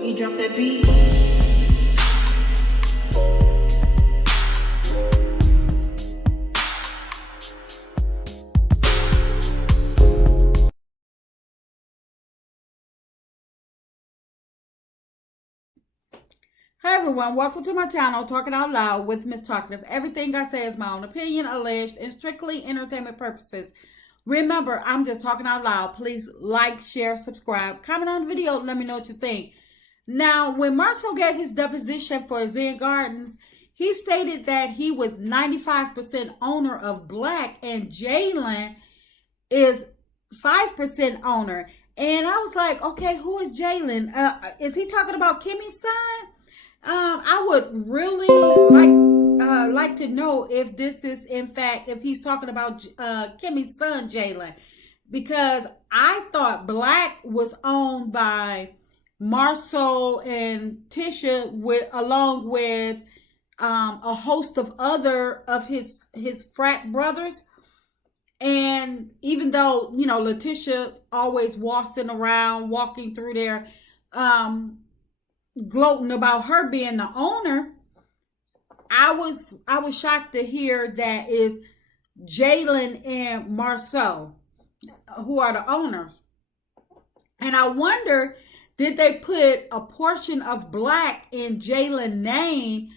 Boogie, drop that beat. Hi everyone, welcome to my channel, Talking Out Loud with Miss Talkative. Everything I say is my own opinion, alleged, and strictly entertainment purposes. Remember, I'm just talking out loud. Please like, share, subscribe, comment on the video, let me know what you think. Now, when Marcel gave his deposition for Zen Gardens, he stated that he was 95% owner of Blaque and Jalen is 5% owner. And I was like, okay, who is Jalen? Is he talking about Kimmy's son? I would really like to know if this is in fact, if he's talking about Kimmy's son, Jalen, because I thought Blaque was owned by Marcel and Tisha along with a host of other of his frat brothers. And even though, you know, LATISHA always walking through there, gloating about her being the owner, I was shocked to hear that is Jalen and Marcel who are the owners. And I wonder, did they put a portion of Blaque in Jalen's name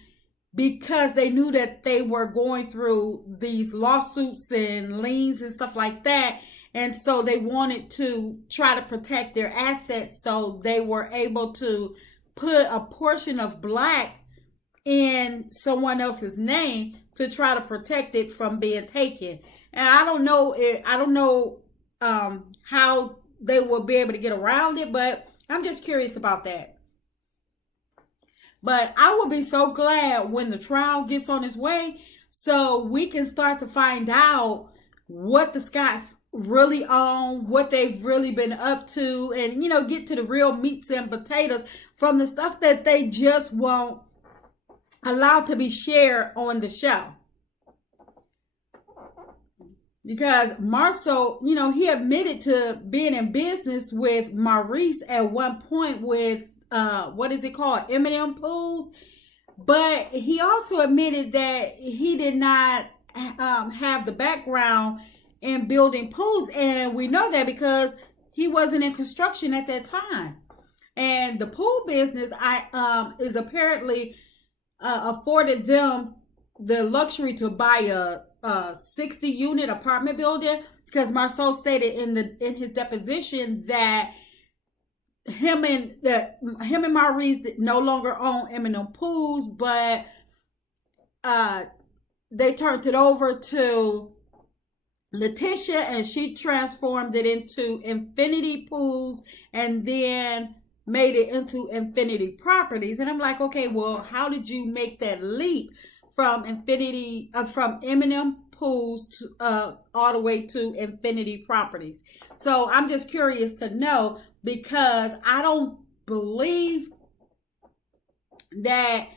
because they knew that they were going through these lawsuits and liens and stuff like that, and so they wanted to try to protect their assets, so they were able to put a portion of Blaque in someone else's name to try to protect it from being taken. And I don't know how they will be able to get around it, but I'm just curious about that. But I will be so glad when the trial gets on its way, so we can start to find out what the Scotts really own, what they've really been up to, and, you know, get to the real meats and potatoes from the stuff that they just won't allow to be shared on the show. Because Marcel, you know, he admitted to being in business with Maurice at one point with what is it called, M&M pools, but he also admitted that he did not have the background in building pools, and we know that because he wasn't in construction at that time. And the pool business is apparently afforded them the luxury to buy a 60-unit apartment building, because Marcel stated in his deposition that him and Maurice no longer own M&M pools, but they turned it over to LATISHA, and she transformed it into Infinity Pools and then made it into Infinity Properties. And I'm like, okay, well, how did you make that leap from from M&M Pools to all the way to Infinity Properties? So I'm just curious to know, because I don't believe that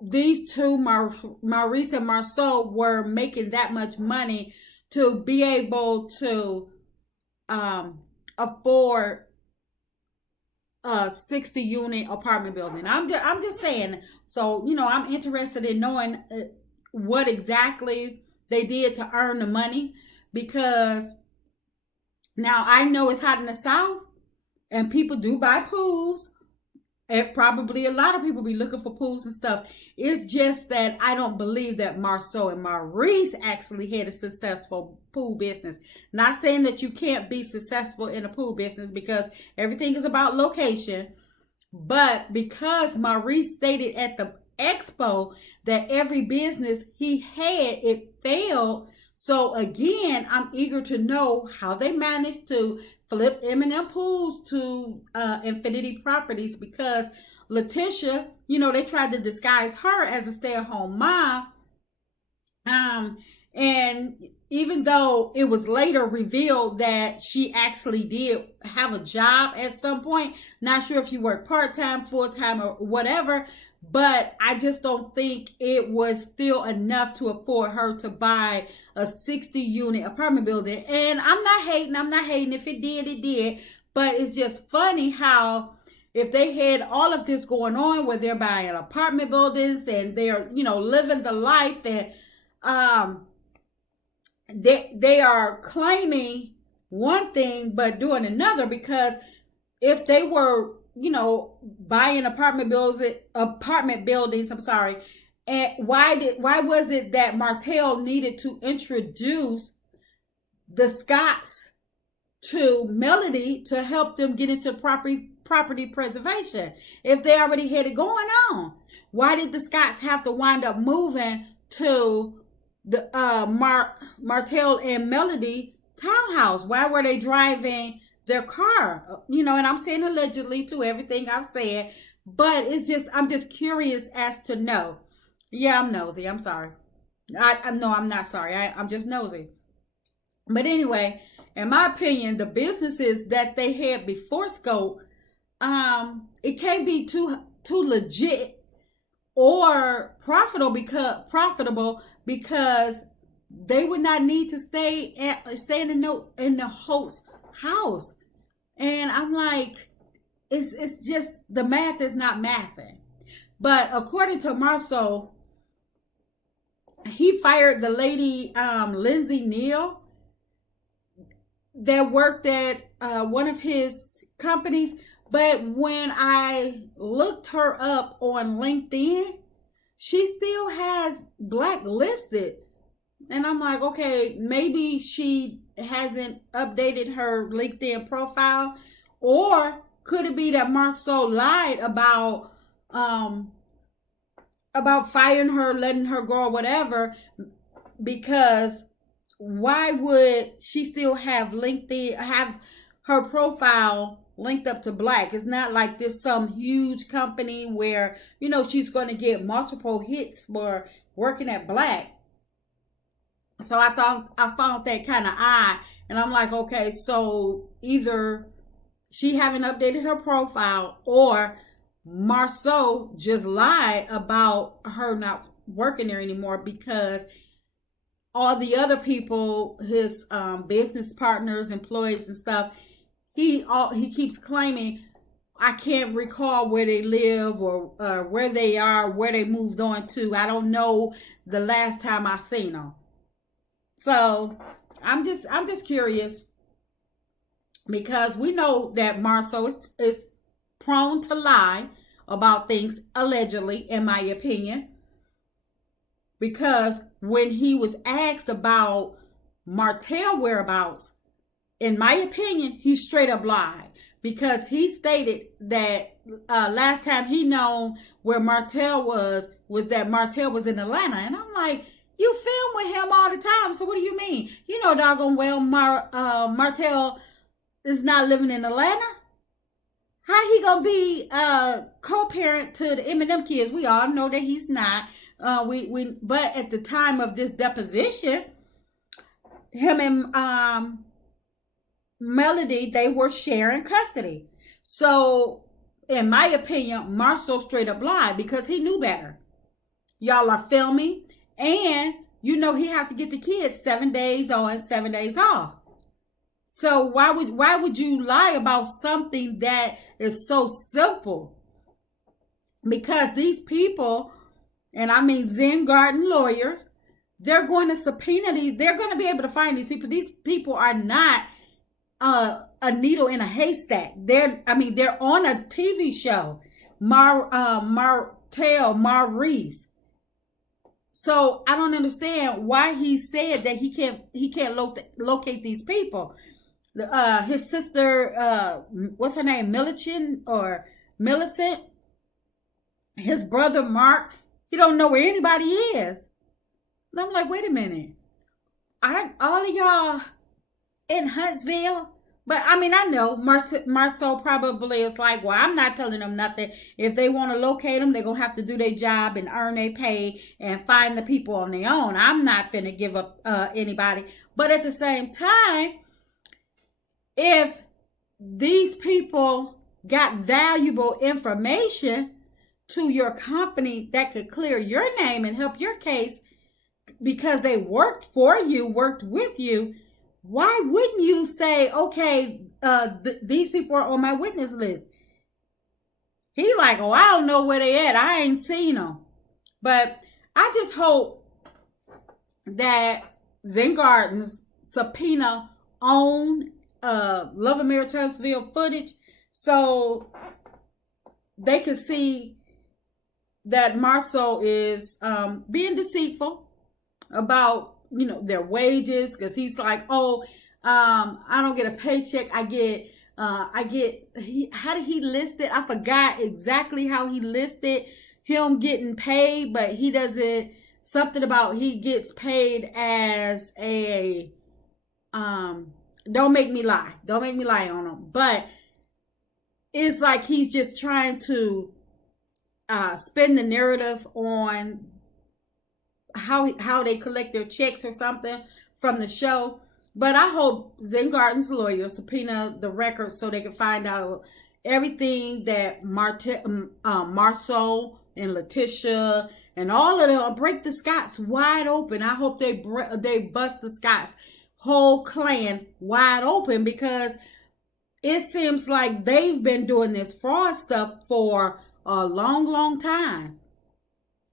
these two, Maurice and Marcel, were making that much money to be able to afford a 60-unit apartment building. I'm just saying. So, you know, I'm interested in knowing what exactly they did to earn the money, because now I know it's hot in the South and people do buy pools. And probably a lot of people be looking for pools and stuff. It's just that I don't believe that Marcel and Maurice actually had a successful pool business. Not saying that you can't be successful in a pool business, because everything is about location. But because Maurice stated at the expo that every business he had, it failed. So again, I'm eager to know how they managed to flip M&M pools to Infinity Properties, because LATISHA, you know, they tried to disguise her as a stay-at-home mom. And even though it was later revealed that she actually did have a job at some point, not sure if she worked part-time, full-time, or whatever, but I just don't think it was still enough to afford her to buy a 60-unit apartment building. And I'm not hating. If it did, it did. But it's just funny how if they had all of this going on where they're buying apartment buildings and they're, living the life, and they are claiming one thing but doing another, because if they were, buying apartment buildings, and why was it that Martell needed to introduce the Scotts to Melody to help them get into property preservation if they already had it going on? Why did the Scotts have to wind up moving to the Martell and Melody townhouse? Why were they driving their car? And I'm saying allegedly to everything I've said, but I'm just curious as to know. Yeah, I'm nosy. I'm sorry. No, I'm not sorry. I'm just nosy. But anyway, in my opinion, the businesses that they had before Scope, it can't be too legit or profitable because they would not need to stay in the host house. And I'm like, it's just, the math is not mathing. But according to Marceau, he fired the lady Lindsay Neal that worked at one of his companies. But when I looked her up on LinkedIn, she still has blacklisted. And I'm like, okay, maybe she hasn't updated her LinkedIn profile, or could it be that Marceau lied about firing her, letting her go, or whatever? Because why would she still have her profile linked up to Blaque? It's not like there's some huge company where, she's going to get multiple hits for working at Blaque. So I found that kind of odd. And I'm like, okay, so either she haven't updated her profile, or Marceau just lied about her not working there anymore, because all the other people, his business partners, employees and stuff, he keeps claiming, I can't recall where they live or where they are, where they moved on to. I don't know the last time I seen them. So I'm just curious, because we know that Marceau is prone to lie about things, allegedly, in my opinion. Because when he was asked about Martell whereabouts, in my opinion, he straight up lied, because he stated that last time he known where Martell was that Martell was in Atlanta. And I'm like, you film with him all the time, so what do you mean? Doggone well Martell is not living in Atlanta. How he gonna be co-parent to the Eminem kids? We all know that he's not. But at the time of this deposition, him and Melody, they were sharing custody. So in my opinion, Marceau straight up lied, because he knew better. Y'all are filming, and he have to get the kids 7 days on, 7 days off. So why would you lie about something that is so simple? Because these people, and I mean Zen Garden lawyers, they're going to subpoena these. They're going to be able to find these people. These people are not a needle in a haystack. They're on a TV show, Martell Maurice. So I don't understand why he said that he can't locate these people. His sister, what's her name, Millicent. His brother Mark, he don't know where anybody is. And I'm like, wait a minute, aren't all of y'all in Huntsville? But I know Marceau probably is like, well, I'm not telling them nothing. If they want to locate them, they're going to have to do their job and earn their pay and find the people on their own. I'm not finna give up anybody. But at the same time, if these people got valuable information, to your company that could clear your name and help your case because they worked for you, worked with you, why wouldn't you say, okay, these people are on my witness list? He like, oh, I don't know where they at. I ain't seen them. But I just hope that Zen Gardens subpoena own Love and Marriage Huntsville footage so they can see that Marceau is being deceitful about, you know, their wages, because he's like, oh, I don't get a paycheck. I get how did he list it? I forgot exactly how he listed him getting paid, but he doesn't, something about he gets paid as a, don't make me lie on him, but it's like he's just trying to spin the narrative on how they collect their checks or something from the show. But I hope Zen Garden's lawyer subpoena the records so they can find out everything that Marceau and LATISHA and all of them, break the Scotts wide open. I hope they bust the Scotts whole clan wide open, because it seems like they've been doing this fraud stuff for a long time.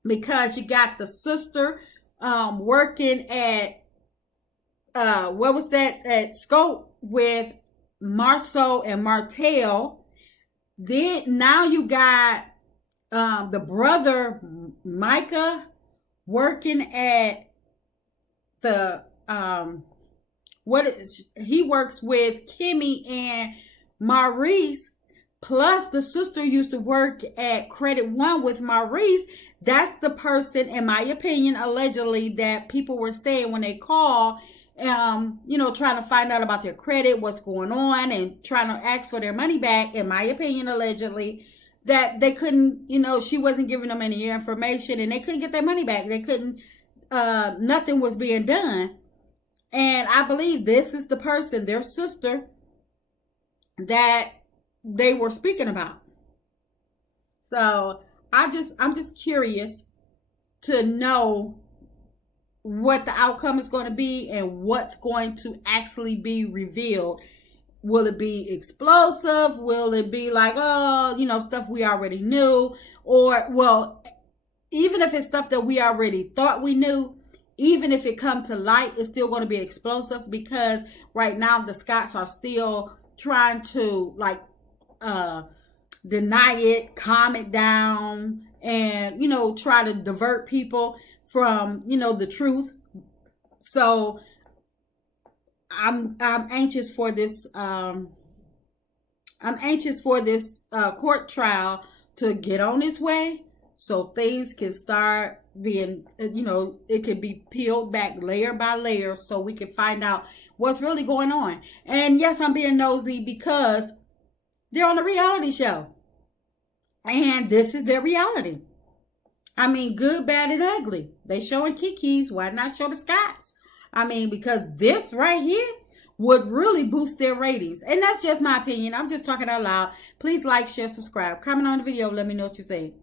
Because you got the sister working at what was that at Scope with Marceau and Martell. Then now you got the brother Micah working at the he works with Kimmy and Maurice. Plus the sister used to work at Credit One with Maurice. That's the person, in my opinion, allegedly, that people were saying when they call, you know, trying to find out about their credit, what's going on, and trying to ask for their money back, in my opinion, allegedly, that they couldn't, you know, she wasn't giving them any information and they couldn't get their money back. They couldn't, nothing was being done. And I believe this is the person, their sister, that they were speaking about. So I'm just curious to know what the outcome is going to be and what's going to actually be revealed. Will it be explosive? Will it be like, oh, you know, stuff we already knew? Or, well, even if it's stuff that we already thought we knew, even if it come to light, it's still going to be explosive, because right now the Scotts are still trying to like deny it, calm it down, and, you know, try to divert people from, you know, the truth. So I'm anxious for this court trial to get on its way, so things can start being, you know, it could be peeled back layer by layer so we can find out what's really going on. And yes, I'm being nosy because they're on a reality show. And this is their reality. I mean, good, bad, and ugly. They showing Kiki's. Why not show the Scotts? I mean, because this right here would really boost their ratings. And that's just my opinion. I'm just talking out loud. Please like, share, subscribe. Comment on the video. Let me know what you think.